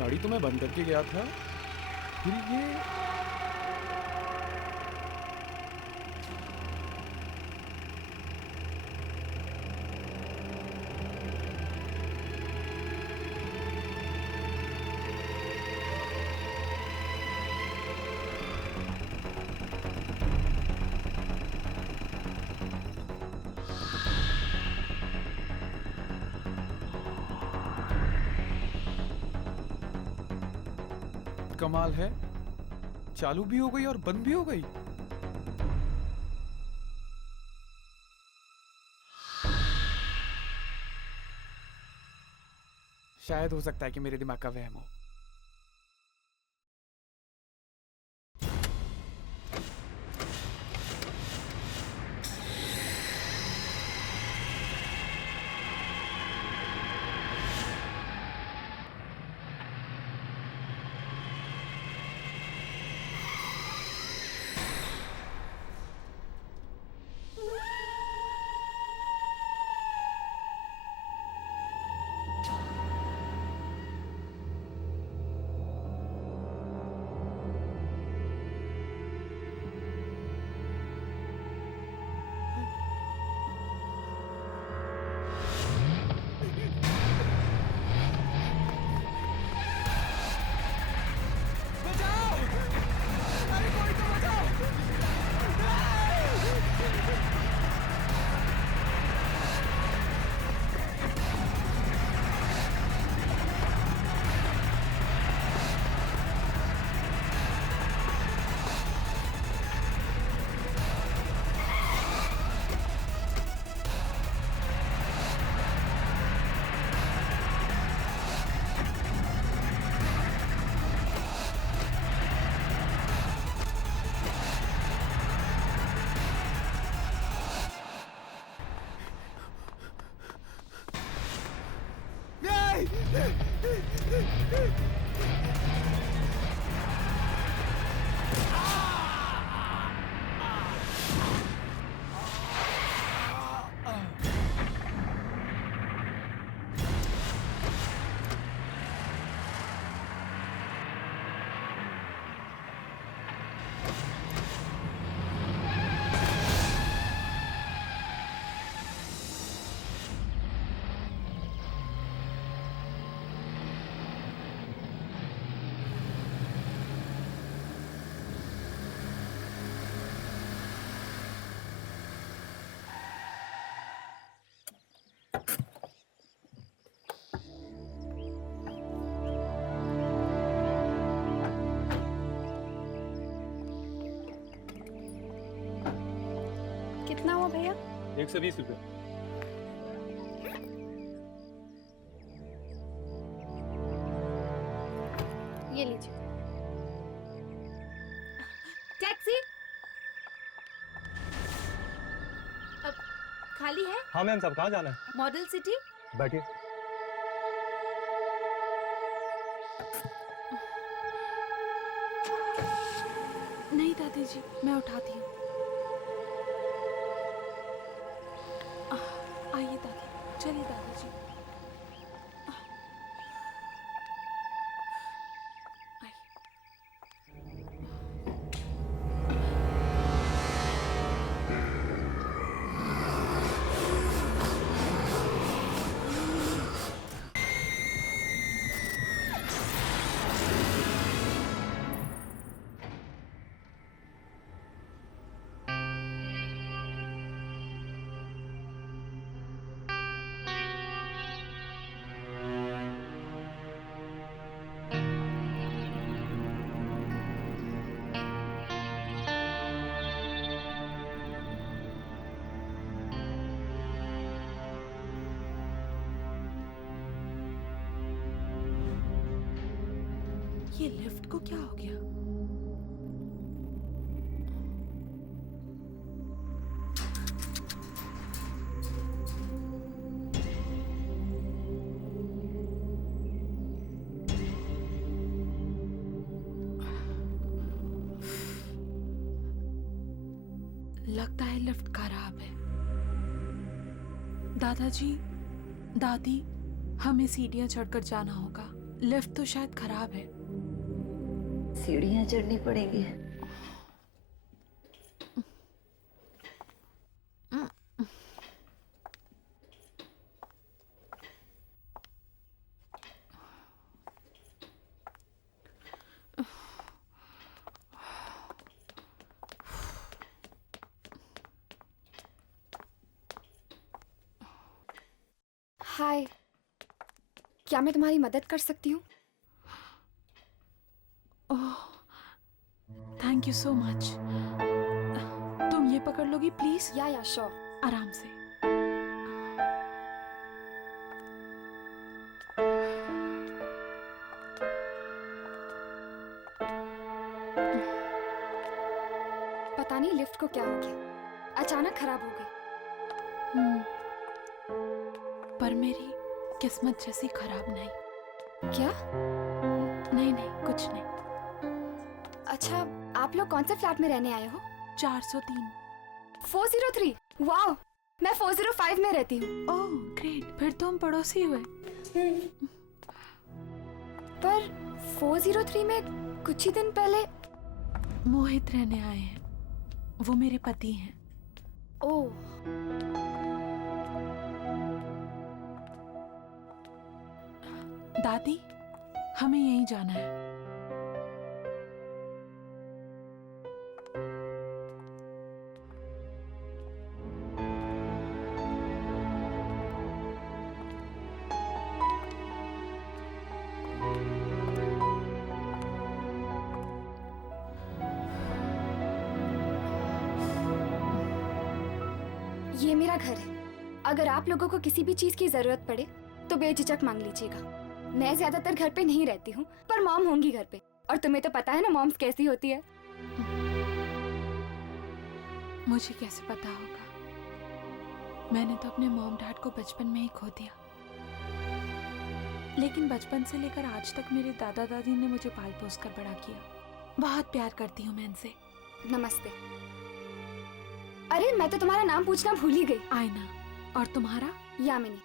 गाड़ी तो मैं बंद करके गया था, फिर ये कमाल है, चालू भी हो गई और बंद भी हो गई। शायद हो सकता है कि मेरे दिमाग का वहम हो। कितना हुआ भैया? 120 रुपये। ये लीजिए। टैक्सी अब खाली है? हाँ मैम साहब, कहाँ जाना है? Model city. बैठिए। नहीं दादी जी, मैं उठाती हूँ। आइए दादी, चलिए दादी जी। ये लिफ्ट को क्या हो गया? लगता है लिफ्ट खराब है। दादाजी, दादी, हमें सीढ़ियां चढ़कर जाना होगा। लिफ्ट तो शायद खराब है। सीढ़ियाँ चढ़नी पड़ेंगी। हाय, क्या मैं तुम्हारी मदद कर सकती हूँ? ओह, थैंक यू सो मच। तुम ये पकड़ लोगी प्लीज? या श्योर। आराम से। पता नहीं लिफ्ट को क्या हो गया, अचानक खराब हो गई। पर मेरी किस्मत जैसी खराब नहीं। क्या? नहीं नहीं, कुछ नहीं। अच्छा, आप लोग कौन से फ्लैट में रहने आए हो? 403। 403। वाओ, मैं 405 में रहती हूँ। ओह ग्रेट, फिर तो हम पड़ोसी हुए। पर 403 में कुछ ही दिन पहले मोहित रहने आए हैं, वो मेरे पति हैं। ओह, दादी, हमें यहीं जाना है। ये मेरा घर है। अगर आप लोगों को किसी भी चीज की जरूरत पड़े तो बेझिझक मांग लीजिएगा। मैं ज्यादातर घर पे नहीं रहती हूँ, पर मॉम होंगी घर पे, और तुम्हें तो पता है ना मॉम्स कैसी होती है। मुझे कैसे पता होगा? मैंने तो अपने मॉम डैड को बचपन में ही खो दिया, लेकिन बचपन से लेकर आज तक मेरे दादा दादी ने मुझे पाल पोस कर बड़ा किया। बहुत प्यार करती हूँ मैं इनसे। नमस्ते। अरे, मैं तो तुम्हारा नाम पूछना भूल ही गई। आयना। और तुम्हारा? यामिनी।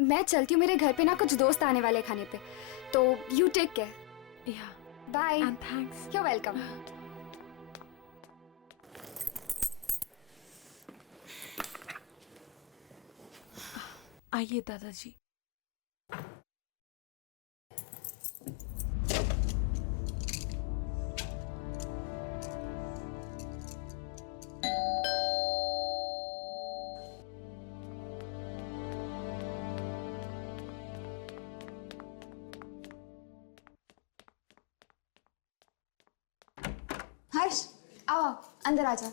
मैं चलती हूँ, मेरे घर पे ना कुछ दोस्त आने वाले खाने पे, तो you take care. Yeah, bye. And thanks. You welcome. आइए दादाजी। हर्ष, आओ अंदर आ जा।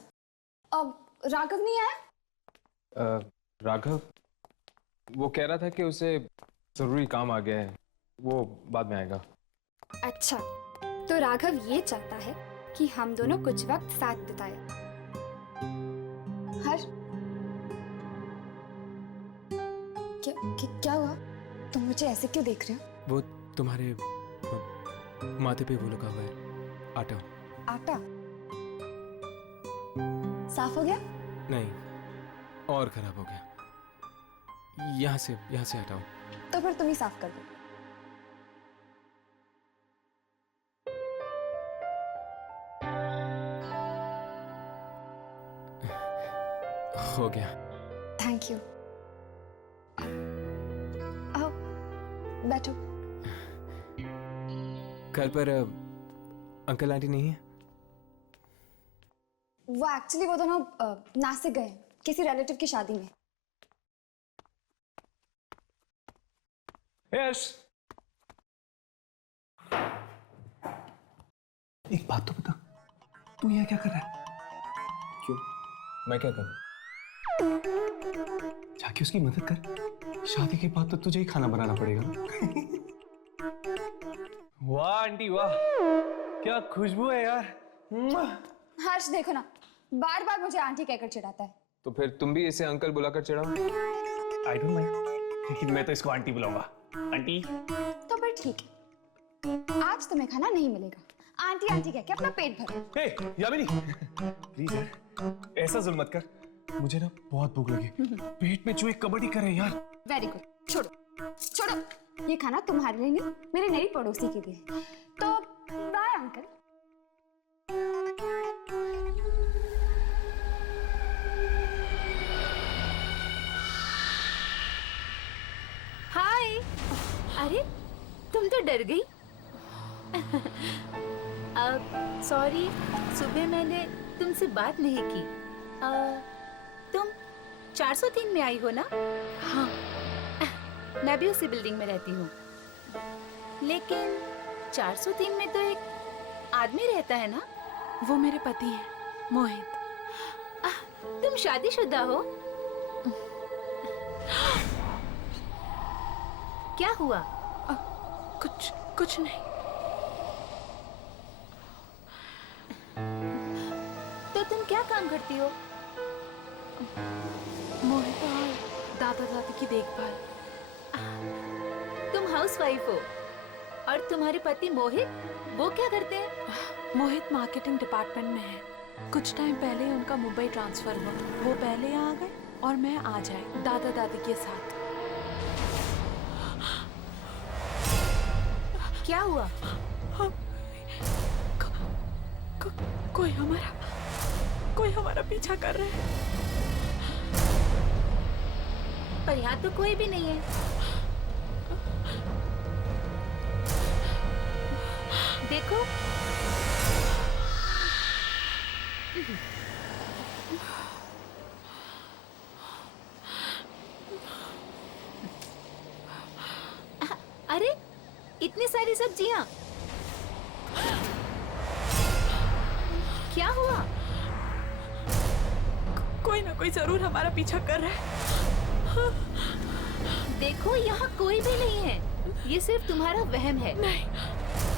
अब राघव नहीं आया? राघव, वो कह रहा था कि उसे जरूरी काम आ गया है, वो बाद में आएगा। अच्छा, तो राघव ये चाहता है कि हम दोनों कुछ वक्त साथ बिताए। हर्ष, क्या हुआ? तुम मुझे ऐसे क्यों देख रहे हो? वो तुम्हारे माथे पे वो लगा हुआ है आटा। आटा साफ हो गया? नहीं, और खराब हो गया। यहाँ से हटाओ। तो फिर तुम ही साफ कर दो। हो गया। Thank you. आओ बैठो। घर पर अंकल आंटी नहीं है? वो एक्चुअली वो दोनों नासिक गए हैं किसी रिलेटिव की शादी में। यश, एक बात तो बता, तू यहाँ क्या कर रहा है? क्यों? मैं क्या करूं? जाके उसकी मदद कर। शादी के बाद तो तुझे ही खाना बनाना पड़ेगा ना। वाह आंटी वाह, क्या खुशबू है यार। हर्ष देखो ना, बार बार मुझे आंटी कहकर चिढ़ाता है। तो फिर तुम भी इसे अंकल बुलाकर चिढ़ाओ। आई डोंट माइंड, लेकिन मैं तो इसको आंटी बुलाऊंगा। आंटी। तो फिर ठीक है, आज तुम्हें खाना नहीं मिलेगा। आंटी आंटी कह के अपना पेट भरो। हे यामिनी, प्लीज यार ऐसा जुल्म मत कर, मुझे ना बहुत भूख लगी। पेट में चूहे कबड्डी कर रहे हैं यार। वेरी गुड, छोड़ो छोड़ो। ये खाना तुम्हारे लिए नहीं, मेरे नई पड़ोसी के लिए। तो बाय अंकल। हाय। अरे तुम तो डर गई। सॉरी, सुबह मैंने तुमसे बात नहीं की। तुम 403 में आई हो ना? हाँ। मैं भी उसी बिल्डिंग में रहती हूँ। लेकिन 403 में तो एक आदमी रहता है ना? वो मेरे पति हैं, मोहित। तुम शादीशुदा हो? क्या हुआ? कुछ नहीं। तो तुम क्या काम करती हो? मोहित और दादा दादी की देखभाल। तुम हाउसवाइफ हो और तुम्हारे पति मोहित, वो क्या करते हैं? मोहित मार्केटिंग डिपार्टमेंट में है। कुछ टाइम पहले ही उनका मुंबई ट्रांसफर हुआ। वो पहले आ गए और मैं आ जाए दादा दादी के साथ। क्या हुआ? कोई हमारा पीछा कर रहा है। पर यहाँ तो कोई भी नहीं है। देखो, अरे इतनी सारी सब्जियां, क्या हुआ? कोई ना कोई जरूर हमारा पीछा कर रहा है। देखो, यहाँ कोई भी नहीं है। ये सिर्फ तुम्हारा वहम है। नहीं,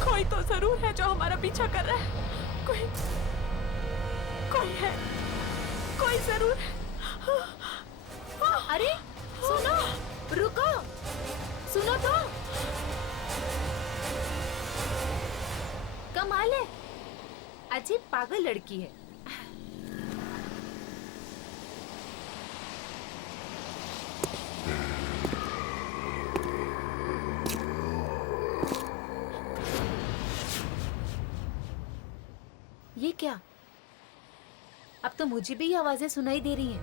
कोई तो जरूर है जो हमारा पीछा कर रहा है। कोई है, कोई जरूर है। अरे सुनो, रुको, सुनो तो। कमाल है, अजीब पागल लड़की है। ये क्या? अब तो मुझे भी ये आवाजें सुनाई दे रही हैं।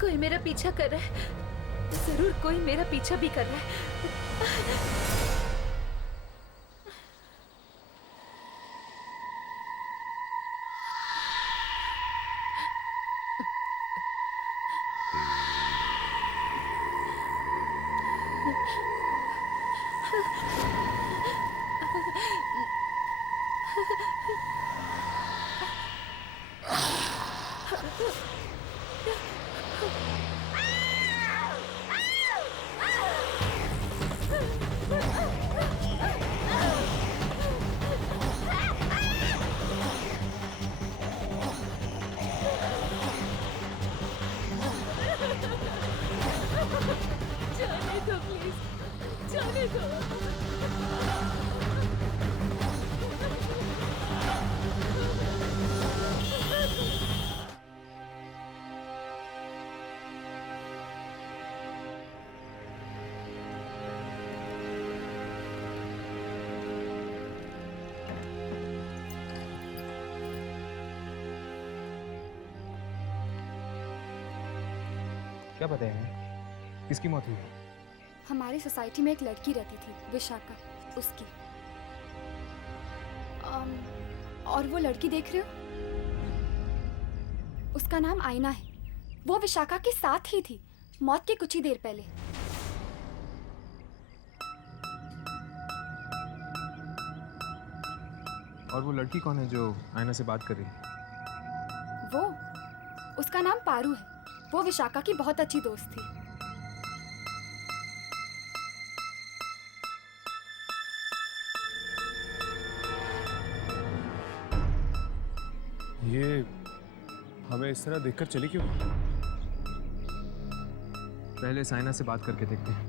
कोई मेरा पीछा कर रहा है। जरूर कोई मेरा पीछा भी कर रहा है। जाने दो प्लीज, जाने दो। क्या पता है किसकी मौत हुई? हमारी सोसाइटी में एक लड़की रहती थी, विशाखा, उसकी। और वो लड़की देख रहे हो, उसका नाम आईना है। वो विशाखा के साथ ही थी मौत के कुछ ही देर पहले। और वो लड़की कौन है जो आयना से बात कर रही है? वो, उसका नाम पारू है। वो विशाखा की बहुत अच्छी दोस्त थी। ये हमें इस तरह देखकर चली क्यों? पहले साइना से बात करके देखते हैं।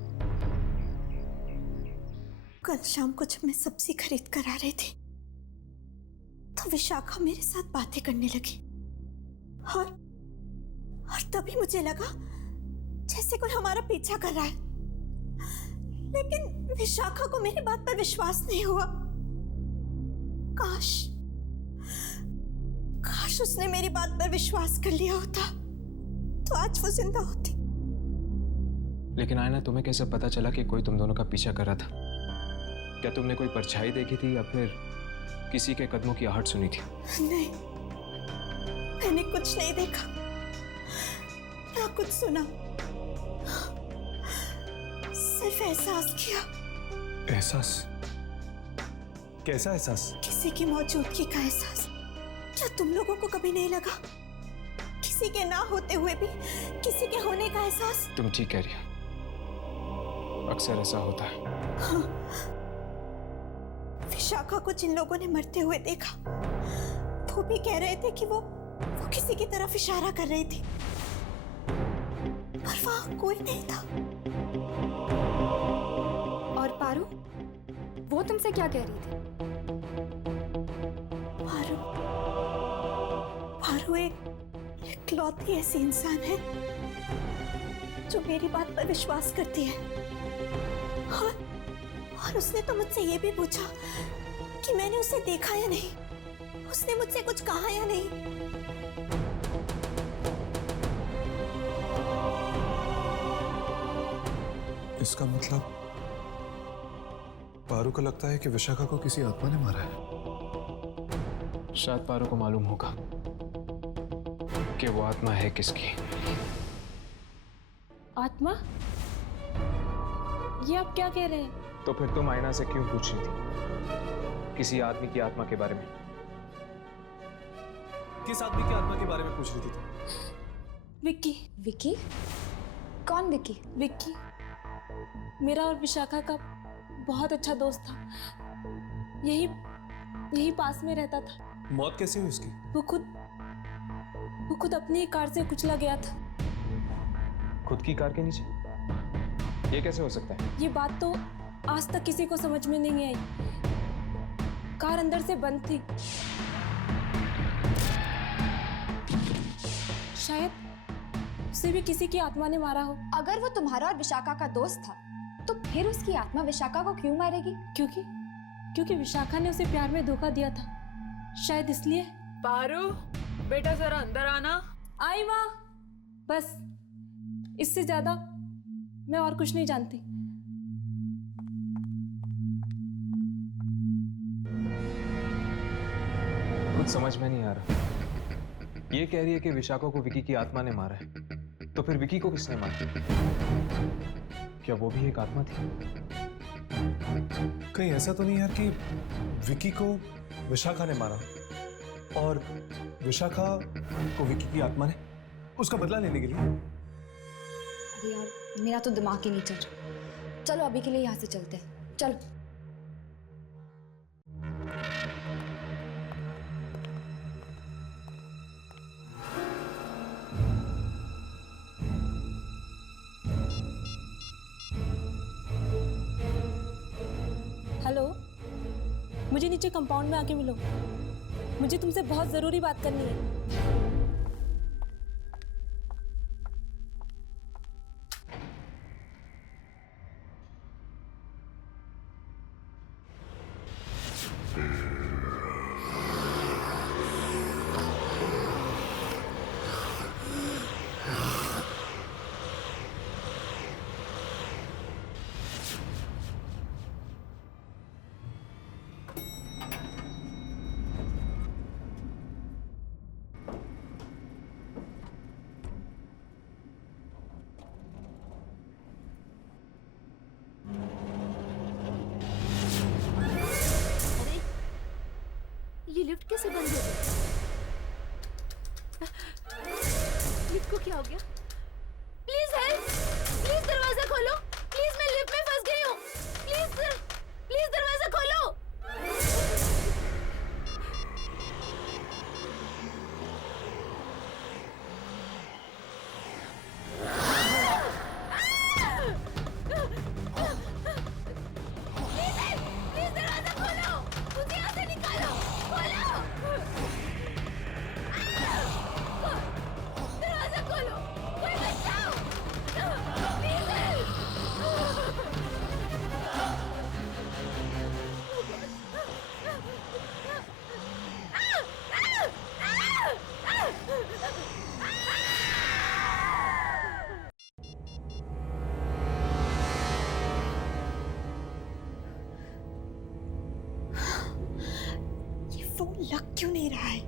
कल शाम को जब मैं सब्जी खरीद कर आ रही थी तो विशाखा मेरे साथ बातें करने लगी और तभी मुझे लगा जैसे कोई हमारा पीछा कर रहा है, लेकिन विशाखा को मेरी बात पर विश्वास नहीं हुआ। काश उसने मेरी बात पर विश्वास कर लिया होता तो आज वो जिंदा होती। लेकिन आयना, तुम्हें कैसे पता चला कि कोई तुम दोनों का पीछा कर रहा था? क्या तुमने कोई परछाई देखी थी या फिर किसी के कदमों की आहट सुनी थी? नहीं, मैंने कुछ नहीं देखा ना कुछ सुना, सिर्फ एहसास किया। एहसास? कैसा एहसास? किसी की मौजूदगी का एहसास। क्या तुम लोगों को कभी नहीं लगा? किसी के ना होते हुए भी किसी के होने का एहसास। तुम ठीक कह रही हो, अक्सर ऐसा होता है। हाँ। विशाखा को जिन लोगों ने मरते हुए देखा वो भी कह रहे थे कि वो किसी की तरफ इशारा कर रही थी, पर वहां कोई नहीं था। और पारू, वो तुमसे क्या कह रही थी? पारू एक इकलौती ऐसी इंसान है जो मेरी बात पर विश्वास करती है, और उसने तो मुझसे ये भी पूछा कि मैंने उसे देखा या नहीं, उसने मुझसे कुछ कहा या नहीं। इसका मतलब पारू को लगता है कि विशाखा को किसी आत्मा ने मारा है। शायद पारू को मालूम होगा कि वो आत्मा है किसकी। आत्मा? ये आप क्या कह रहे हैं? तो फिर तुम आयना से क्यों पूछ रही थी किसी आदमी की आत्मा के बारे में? किस आदमी की आत्मा के बारे में पूछ रही थी तुम? विक्की। विक्की? कौन विक्की? विक्की मेरा और विशाखा का बहुत अच्छा दोस्त था, यही पास में रहता था। मौत कैसे हुई उसकी? वो खुद अपनी ही कार से कुचला गया था। खुद की कार के नीचे? ये कैसे हो सकता है? ये बात तो आज तक किसी को समझ में नहीं आई। कार अंदर से बंद थी। शायद उसे भी किसी की आत्मा ने मारा हो। अगर वो तुम्हारा और विशाखा का दोस्त था तो फिर उसकी आत्मा विशाखा को क्यों मारेगी? क्योंकि विशाखा ने उसे प्यार में धोखा दिया था, शायद इसलिए। पारू, बेटा जरा अंदर आना। आई माँ। बस इससे ज्यादा मैं और कुछ नहीं जानती। कुछ समझ में नहीं आ रहा। ये कह रही है कि विशाखा को विकी की आत्मा ने मारा है, तो फिर विकी को किसने मारा? क्या वो भी एक आत्मा थी? कहीं ऐसा तो नहीं यार कि विकी को विशाखा ने मारा और विशाखा को विकी की आत्मा ने उसका बदला लेने के लिए? अरे यार, मेरा तो दिमाग ही नहीं चल रहा। चलो अभी के लिए यहाँ से चलते हैं, चलो। हेलो, मुझे नीचे कंपाउंड में आके मिलो। मुझे तुमसे बहुत जरूरी बात करनी है। ये लिफ्ट कैसे बंद हो गई? लिफ्ट को क्या हो गया? Please help! प्लीज दरवाजा खोलो! प्लीज मैं लिफ्ट में फंस गई हूँ! प्लीज दरवाजा खोलो! नहीं रहा है।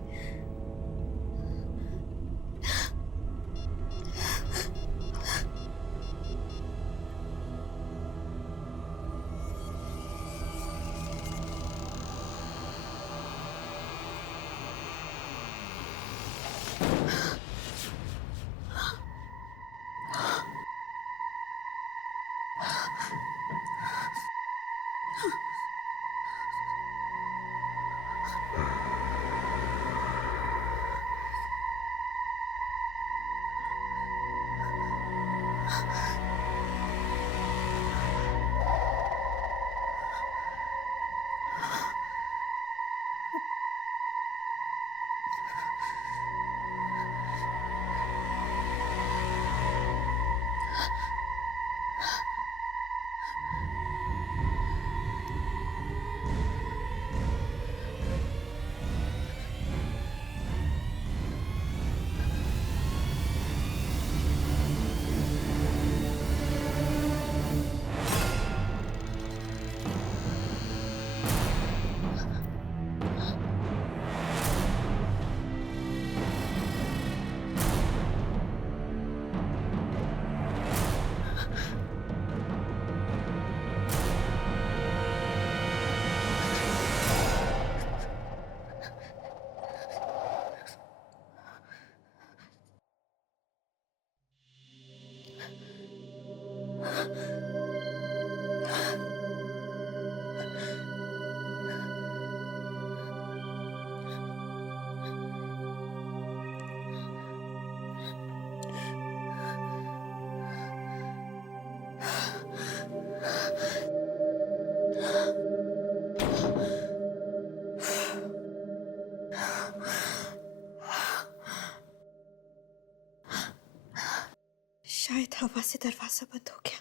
शायद हवा से दरवाजा बंद हो गया।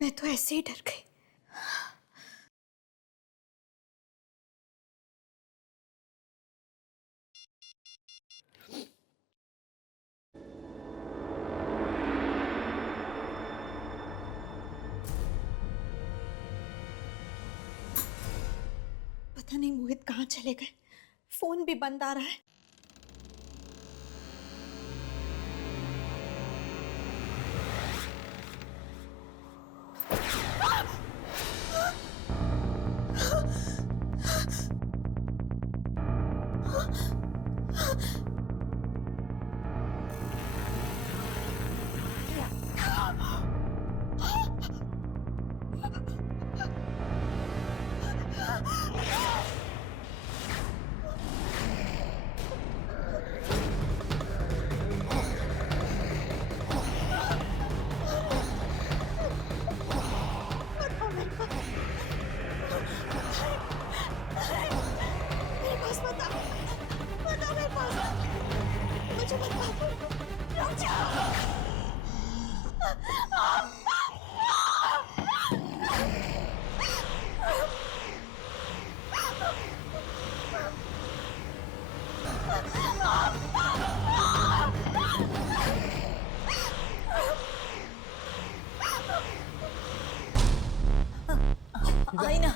मैं तो ऐसे ही डर गई। पता नहीं मोहित कहाँ चले गए। फोन भी बंद आ रहा है। आईना,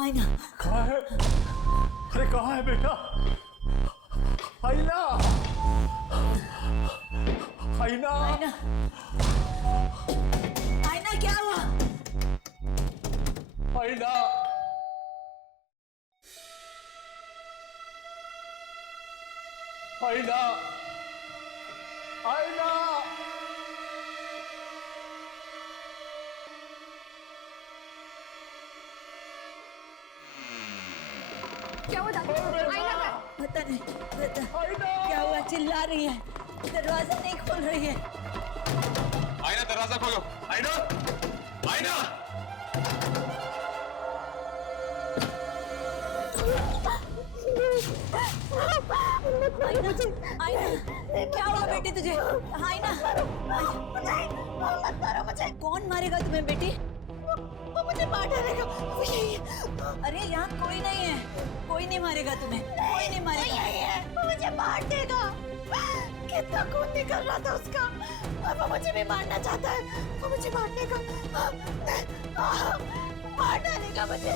आईना कहाँ है? अरे कहाँ है बेटा? आईना, आईना, आईना, आईना क्या हुआ? आईना, आईना, आईना, क्या हुआ दादी? आईना का पता नहीं, क्या हुआ? चिल्ला रही है, दरवाजा नहीं खोल रही है। आईना दरवाजा खोलो। आईना, आईना। आईना, आईना, क्या हुआ बेटी तुझे? आईना, मत मारो मुझे। कौन मारेगा तुम्हें बेटी? वो मुझे मार डालेगा। वो यही है। अरे यहाँ कोई नहीं है, कोई नहीं मारेगा तुम्हें, कोई नहीं मारेगा। यही है, वो मुझे मार देगा। कितना खून निकल रहा था उसका, और वो मुझे भी मारना चाहता है। वो मुझे मारने का, मार डालेगा मुझे।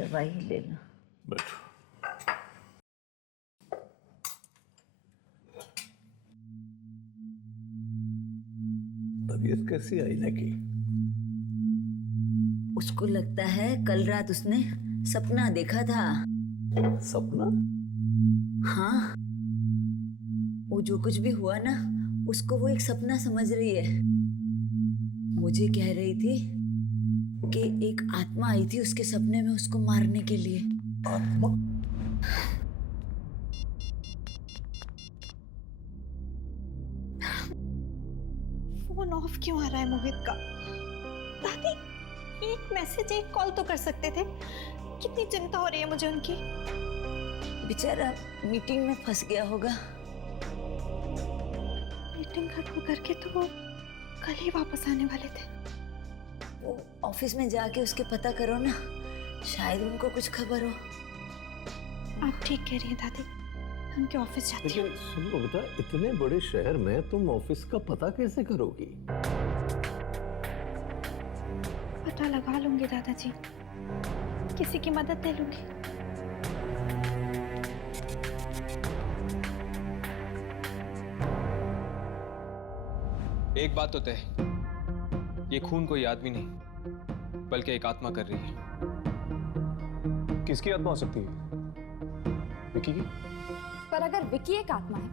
दवाई ले लो। बैठो। तबीयत कैसी आई ना की? उसको लगता है कल रात उसने सपना देखा था। सपना? हाँ, वो जो कुछ भी हुआ ना, उसको वो एक सपना समझ रही है। मुझे कह रही थी कि एक आत्मा आई थी उसके सपने में उसको मारने के लिए। आत्मा? फोन ऑफ क्यों आ रहा है मोहित का? दादी, एक मैसेज, एक कॉल तो कर सकते थे। कितनी चिंता हो रही है मुझे उनकी। बेचारा मीटिंग में फंस गया होगा। मीटिंग खत्म करके तो वो कल ही वापस आने वाले थे। वो ऑफिस में जाके उसके पता करो ना, शायद उनको कुछ खबर हो। आप ठीक कह रही हैं दादी, उनके ऑफिस जाती हूँ। लेकिन सुनो बेटा, इतने बड़े शहर में तुम ऑफिस का पता कैसे करोगी? पता लगा लूंगी दादाजी, किसी की मदद ले लूंगी। एक बात तो तय, ये खून कोई आदमी नहीं बल्कि एक आत्मा कर रही है। किसकी आत्मा हो सकती है? विकी की? पर अगर विकी एक आत्मा है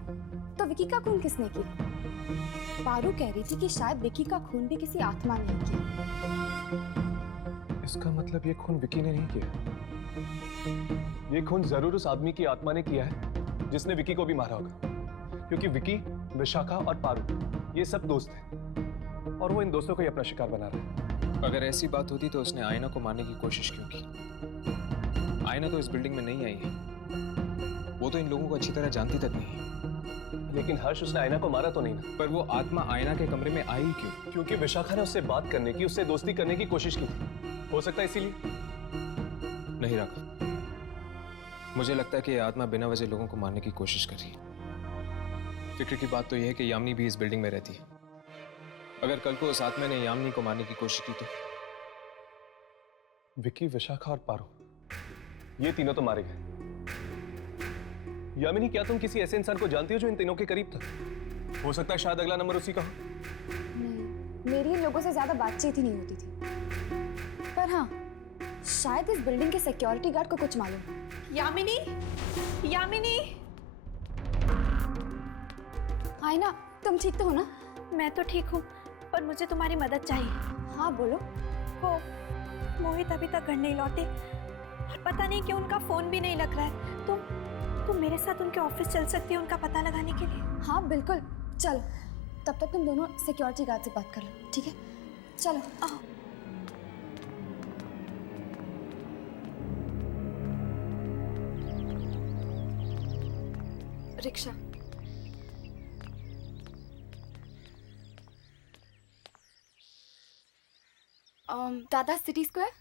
तो विकी का खून किसने किया? पारू कह रही थी कि शायद विकी का खून भी किसी आत्मा ने किया। इसका मतलब ये खून विकी ने नहीं किया। ये खून जरूर उस आदमी की आत्मा ने किया है जिसने विकी को भी मारा होगा, क्योंकि विकी, विशाखा और पारू ये सब दोस्त हैं और वो इन दोस्तों को ही अपना शिकार बना रहा है। अगर ऐसी बात होती तो उसने आयना को मारने की कोशिश क्यों की? आयना तो इस बिल्डिंग में नहीं आई है, वो तो इन लोगों को अच्छी तरह जानती तक नहीं है। लेकिन हर्ष, उसने आयना को मारा तो नहीं ना? पर वो आत्मा आयना के कमरे में आई क्यों? क्योंकि विशाखा ने उससे बात करने की, उससे दोस्ती करने की कोशिश की थी। हो सकता है इसीलिए। नहीं राघव, मुझे लगता है कि ये आत्मा बिना वजह लोगों को मारने की कोशिश कर रही है। फिक्र की बात तो यह है कि यामिनी भी इस बिल्डिंग में रहती है। अगर कल को उस आत्मा ने यामिनी को मारने की कोशिश की तो? विकी, विशाखा और पारू, ये तीनों तो मारे गए। यामिनी, क्या तुम किसी ऐसे इंसान को जानती हो जो इन तीनों के करीब था? हो सकता है शायद अगला नंबर उसी का हो। नहीं, मेरी इन लोगों से ज्यादा बातचीत ही नहीं होती थी। पर हाँ, शायद इस बिल्डिंग के सिक्योरिटी गार्ड को कुछ मालूम। यामिनी, यामिनी। आयना, तुम ठीक तो हो ना? मैं तो ठीक हूँ, पर मुझे तुम्हारी मदद चाहिए। हाँ बोलो। हो, मोहित अभी तक घर नहीं लौटे और पता नहीं क्यों उनका फोन भी नहीं लग रहा है। तुम मेरे साथ उनके ऑफिस चल सकती हो उनका पता लगाने के लिए? हाँ बिल्कुल, चलो। तब तक तुम दोनों सिक्योरिटी गार्ड से बात कर लो, ठीक है? चलो आओ। रिक्शा। दादा, सिटी स्क्वायर।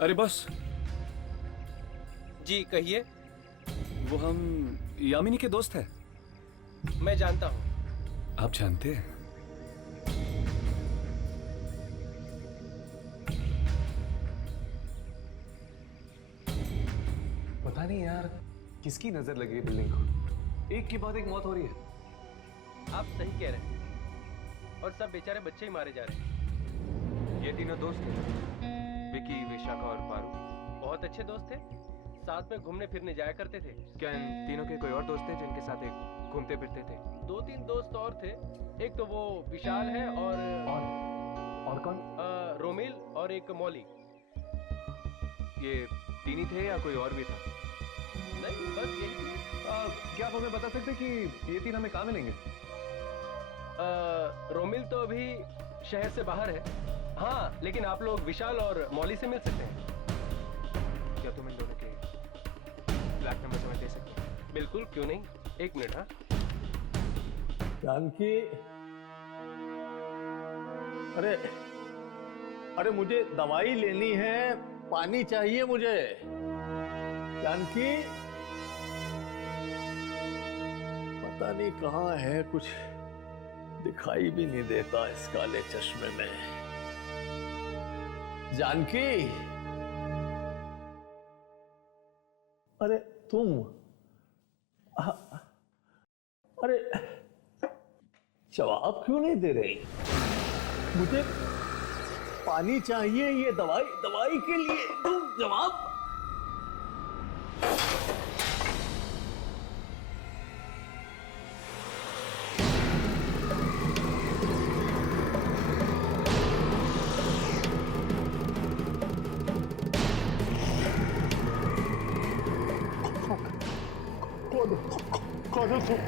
अरे बॉस जी कहिए। वो हम यामिनी के दोस्त हैं। मैं जानता हूँ। आप जानते हैं? पता नहीं यार, किसकी नजर लगी है बिल्डिंग को। एक के बाद एक मौत हो रही है। आप सही कह रहे हैं, और सब बेचारे बच्चे ही मारे जा रहे हैं। ये तीनों दोस्त थे, विकी, विशाखा और पारू। बहुत अच्छे दोस्त थे, साथ में घूमने फिरने जाया करते थे। क्या इन तीनों के कोई और दोस्त थे जिनके साथ एक घूमते फिरते थे? 2-3 दोस्त और थे। एक तो वो विशाल है और कौन? रोमिल और एक मौली। ये तीन ही थे या कोई और भी था? नहीं, बस यही थे। क्या आप हमें बता सकते हैं कि ये तीन हमें कहाँ मिलेंगे? रोमिल तो अभी शहर से बाहर है। हाँ, लेकिन आप लोग विशाल और मौली से मिल सकते हैं। क्या तुम इन दोनों के फ्लैट नंबर हमें दे सकते हो? बिल्कुल, क्यों नहीं। एक मिनट। हाँ जानकी, अरे मुझे दवाई लेनी है, पानी चाहिए मुझे। जानकी पता नहीं कहाँ है, कुछ दिखाई भी नहीं देता इस काले चश्मे में। जानकी, अरे तुम, अरे जवाब क्यों नहीं दे रही? मुझे पानी चाहिए, ये दवाई के लिए, तुम जवाब। कौन हो तुम?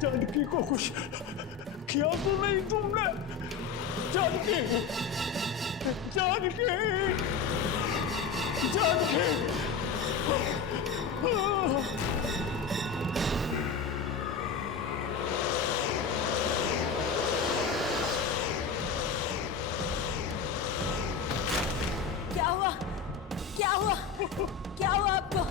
जानकी को कुछ किया तो नहीं तुमने? जानकी, जानकी, जानकी, क्या हुआ? क्या हुआ? क्या हुआ आपको?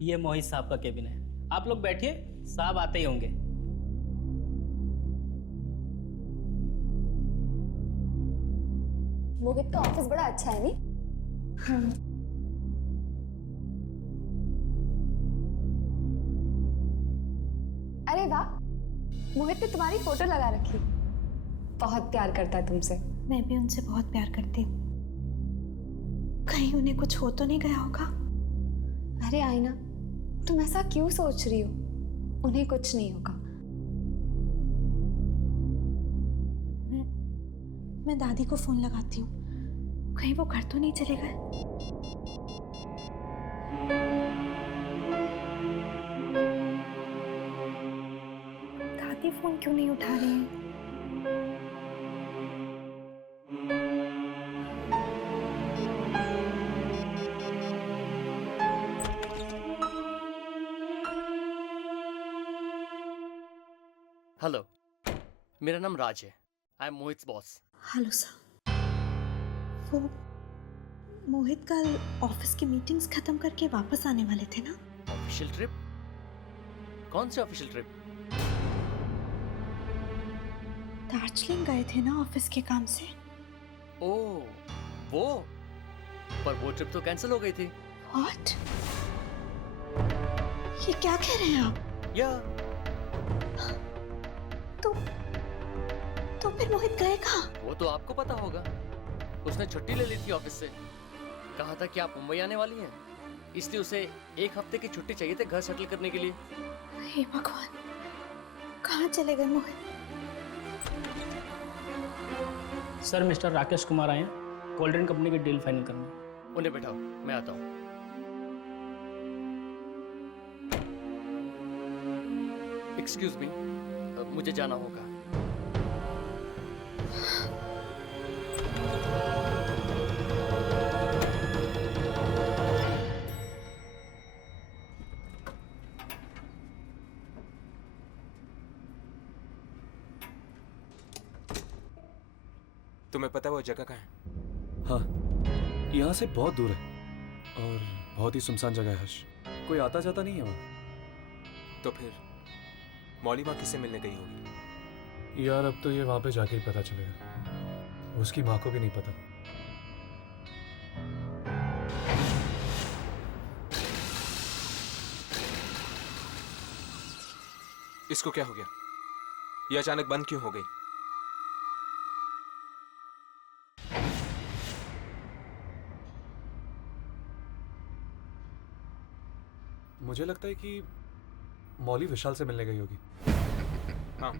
ये मोहित साहब का केबिन है, आप लोग बैठिए, साहब आते ही होंगे। मोहित का ऑफिस बड़ा अच्छा है नहीं? अरे वाह, मोहित ने तुम्हारी फोटो लगा रखी। बहुत प्यार करता है तुमसे। मैं भी उनसे बहुत प्यार करती हूँ। कहीं उन्हें कुछ हो तो नहीं गया होगा? अरे आईना, तुम ऐसा क्यों सोच रही हो? उन्हें कुछ नहीं होगा। मैं दादी को फोन लगाती हूँ, कहीं वो घर तो नहीं चले गए। दादी फोन क्यों नहीं उठा रही है? हेलो, मेरा नाम राज है। I am Mohit boss. Hello sir. वो मोहित कल ऑफिस की मीटिंग्स खत्म करके वापस आने वाले थे ना? Official trip? कौन सी ऑफिशियल ट्रिप? दार्जिलिंग गए थे ना ऑफिस के काम से। ओह, वो? पर वो ट्रिप तो कैंसिल हो गई थी। व्हाट? ये क्या कह रहे हैं आप? या तो फिर मोहित गए कहाँ? वो तो आपको पता होगा। उसने छुट्टी ले ली थी ऑफिस से। कहा था कि आप मुंबई आने वाली हैं, इसलिए उसे 1 हफ्ते की छुट्टी चाहिए थी घर सेटल करने के लिए। हे भगवान, कहाँ चले गए मोहित? सर, मिस्टर राकेश कुमार आए हैं कोल्ड ड्रिंक कंपनी की डील फाइनल करने। उन्हें बैठाओ, मैं आता हूँ। एक्सक्यूज मी, मुझे जाना होगा। तुम्हें पता है वो जगह कहाँ है? हाँ, यहाँ से बहुत दूर है और बहुत ही सुनसान जगह है हर्ष। कोई आता जाता नहीं है वहाँ। तो फिर मौली माँ किससे मिलने गई होगी? यार अब तो ये वहाँ पे जाके ही पता चलेगा। उसकी माँ को भी नहीं पता। इसको क्या हो गया? ये अचानक बंद क्यों हो गई? मुझे लगता है कि मौली विशाल से मिलने गई होगी। हाँ,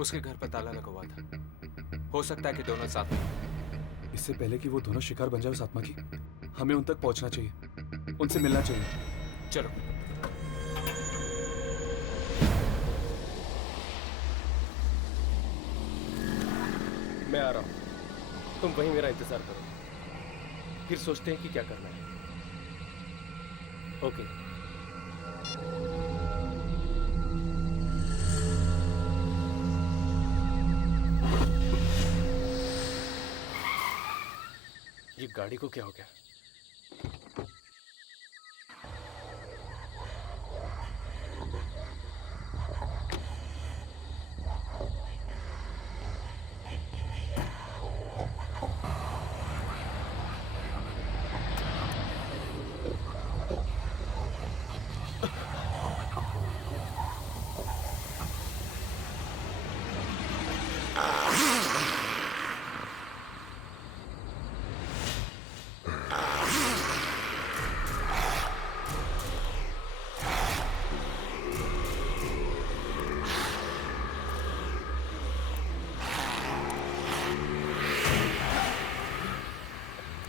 उसके घर पर ताला लगा हुआ था। हो सकता है कि दोनों साथ में। इससे पहले कि वो दोनों शिकार बन जाए उस आत्मा की, हमें उन तक पहुंचना चाहिए, उनसे मिलना चाहिए। चलो। मैं आ रहा हूं, तुम वहीं मेरा इंतजार करो, फिर सोचते हैं कि क्या करना है। ओके। ये गाड़ी को क्या हो गया?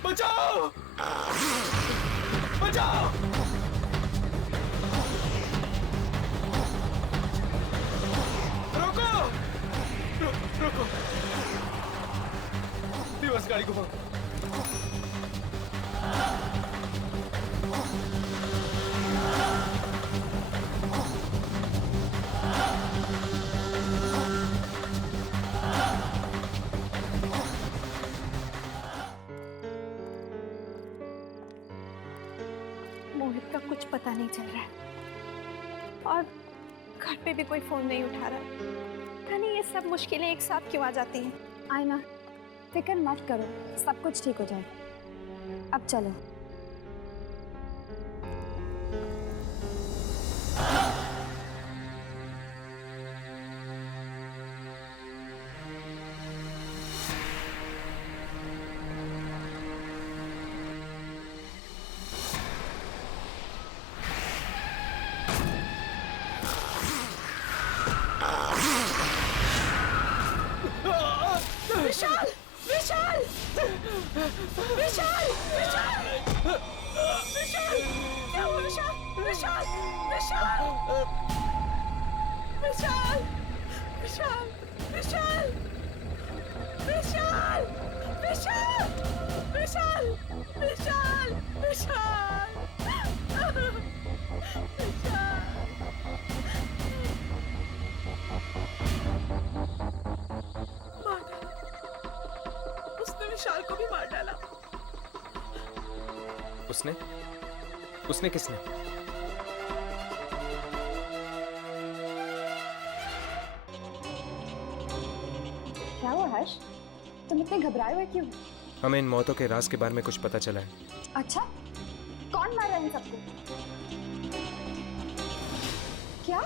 बचाओ! बचाओ! रोको! रोको! रिवर्स गाड़ी को पकड़ो। मोहित का कुछ पता नहीं चल रहा है और घर पे भी कोई फोन नहीं उठा रहा। पता नहीं ये सब मुश्किलें एक साथ क्यों आ जाती हैं। आयना, फिक्र मत करो, सब कुछ ठीक हो जाएगा। अब चलो। विशाल! विशाल! विशाल! विशाल! विशाल! क्या हुआ विशाल? विशाल! विशाल! विशाल! विशाल! विशाल! विशाल! विशाल! विशाल! विशाल! विशाल! उसने विशाल को भी मार डाला। उसने? उसने किसने? क्या हुआ हर्ष? तुम इतने घबराए हुए क्यों? हमें इन मौतों के राज के बारे में कुछ पता चला है। अच्छा, कौन मार रहा है इन सबको? क्या?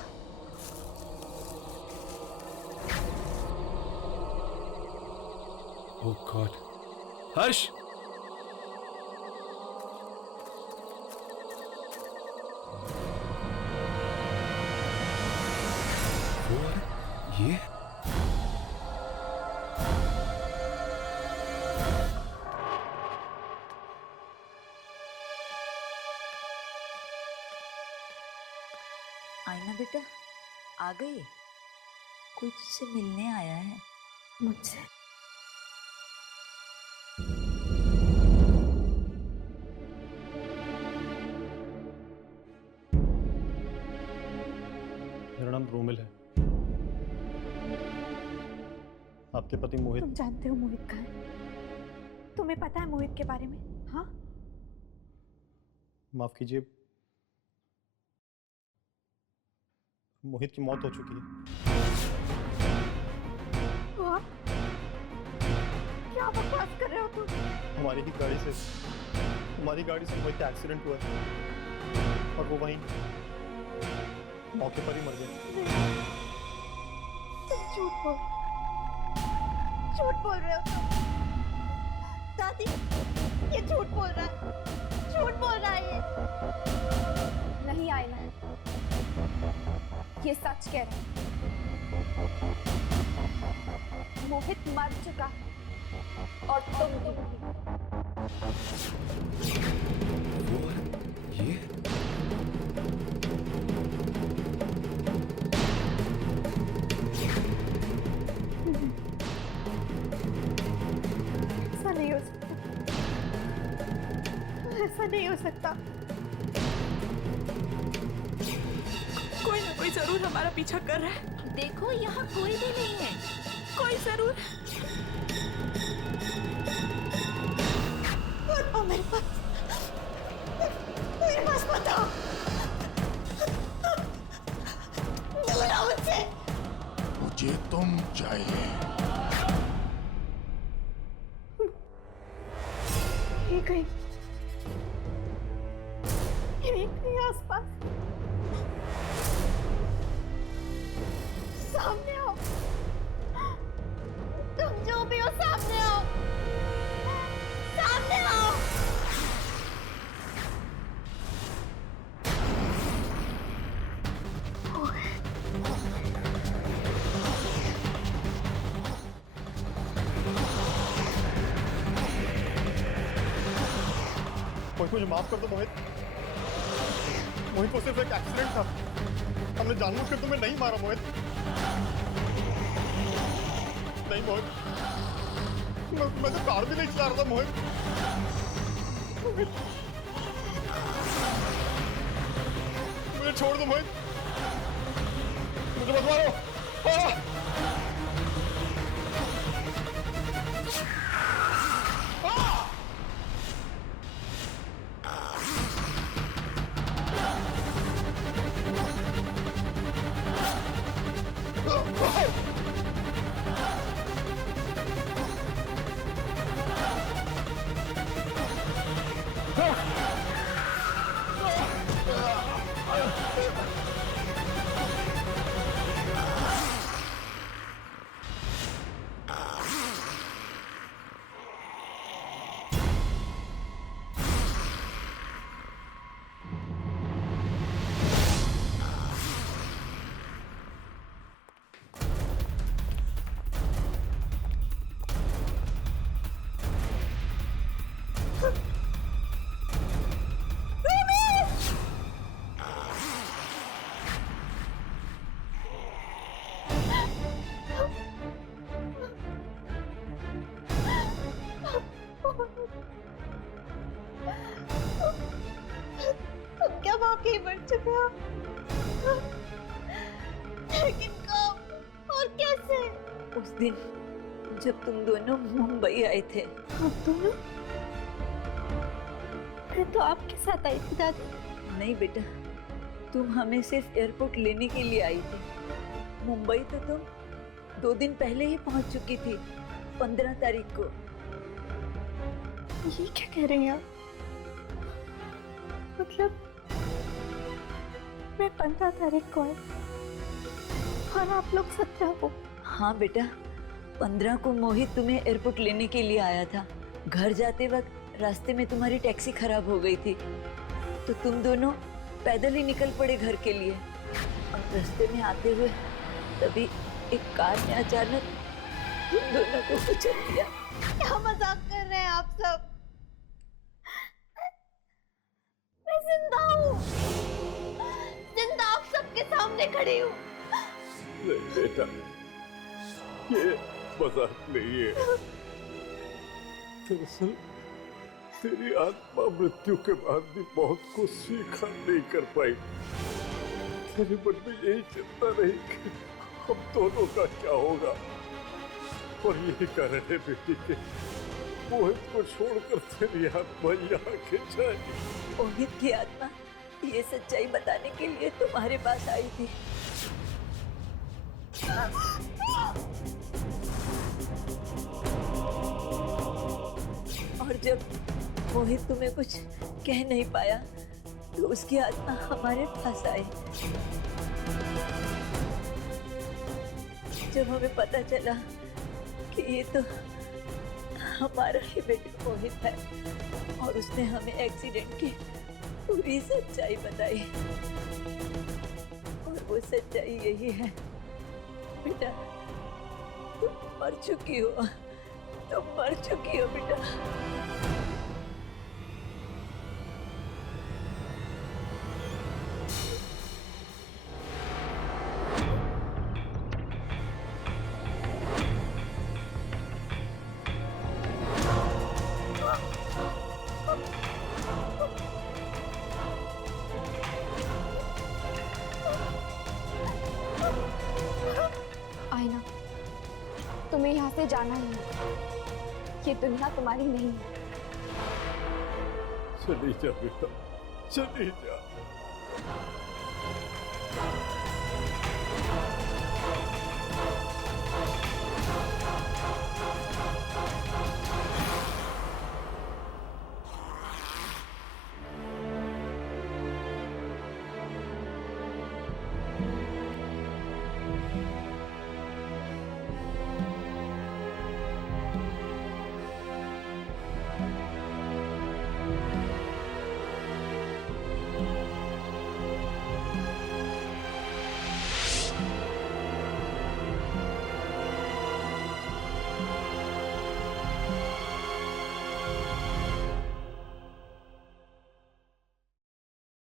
ओह गॉड! हर्ष! ये? आईना बेटा, आ गई? कोई तुझसे मिलने आया है। मुझसे? मेरा नाम रोमिल है। आपके पति मोहित। तुम जानते हो मोहित कहाँ है? तुम्हें पता है मोहित के बारे में? हाँ? माफ कीजिए, मोहित की मौत हो चुकी है। आप? क्या बकवास कर रहे हो तुम? हमारी गाड़ी से मोहित का एक्सीडेंट हुआ है और वो वहीं मौके पर ही मर गए। तुम झूठ बोल रहे हो तुम। दादी, ये झूठ बोल रहा है ये। नहीं आईना, ये सच कह रहा है। मोहित मर चुका और तुम भी। ये? ऐसा नहीं हो सकता। ऐसा नहीं हो सकता। कोई जरूर हमारा पीछा कर रहा है। देखो यहाँ कोई भी नहीं है। कोई जरूर। बताओ मेरे पास बताओ। दूर आओ मुझसे। मुझे तुम चाहिए। ये कहीं आसपास। सामने आओ। तुम जो भी हो सामने आओ। सामने आओ। मोहित मुझे माफ कर दो मोहित। मोहित वो सिर्फ एक एक्सीडेंट था। हमने जानबूझकर तुम्हें नहीं मारा मोहित। नहीं मोहित, मैं तो कार भी नहीं चला रहा था मोहित। मुझे छोड़ दो मोहित, मुझे मत मारो। क्या वाकई मर चुके हो? लेकिन कब और कैसे? उस दिन जब तुम दोनों मुंबई आए थे। हम दोनों? मैं तो आपके साथ आई थी दादी। नहीं बेटा, तुम हमें सिर्फ एयरपोर्ट लेने के लिए आई थी। मुंबई तो तुम 2 दिन पहले ही पहुंच चुकी थी, 15 तारीख को। ये क्या कह रही हैं आप? मतलब मैं 15 तारीख को आई और आप लोग 17 को? हाँ बेटा, 15 को मोहित तुम्हें एयरपोर्ट लेने के लिए आया था। घर जाते वक्त रास्ते में तुम्हारी टैक्सी खराब हो गई थी, तो तुम दोनों पैदल ही निकल पड़े घर के लिए। और रास्ते में आते हुए तभी एक कार ने अचानक तुम दोनों को कुचल दिया। क्या मजाक कर रहे हैं आप सब? मैं जिंदा हूँ, जिंदा आप सबके सामने खड़ी हूँ। नहीं बेटा, ये मजाक नहीं है। दरअसल तेरी आत्मा मृत्यु के बाद भी बहुत कुछ स्वीकार नहीं कर पाई। तेरे मन में यही चिंता रही कि हम दोनों का क्या होगा, और यही कारण है बेटी के मोहित को छोड़कर तेरी आत्मा यहाँ खिंच आई। मोहित की आत्मा ये सच्चाई बताने के लिए तुम्हारे पास आई थी। और जब मोहित तुम्हें कुछ कह नहीं पाया तो उसकी आत्मा हमारे पास आई। जब हमें पता चला कि ये तो हमारा ही बेटा मोहित है और उसने हमें एक्सीडेंट की पूरी सच्चाई बताई, और वो सच्चाई यही है बेटा, तुम मर चुकी हो, तुम मर चुकी हो बेटा। तुम्हें यहाँ से जाना ही है। ये दुनिया तुम्हारी नहीं है। चली जा बेटा, चली जा।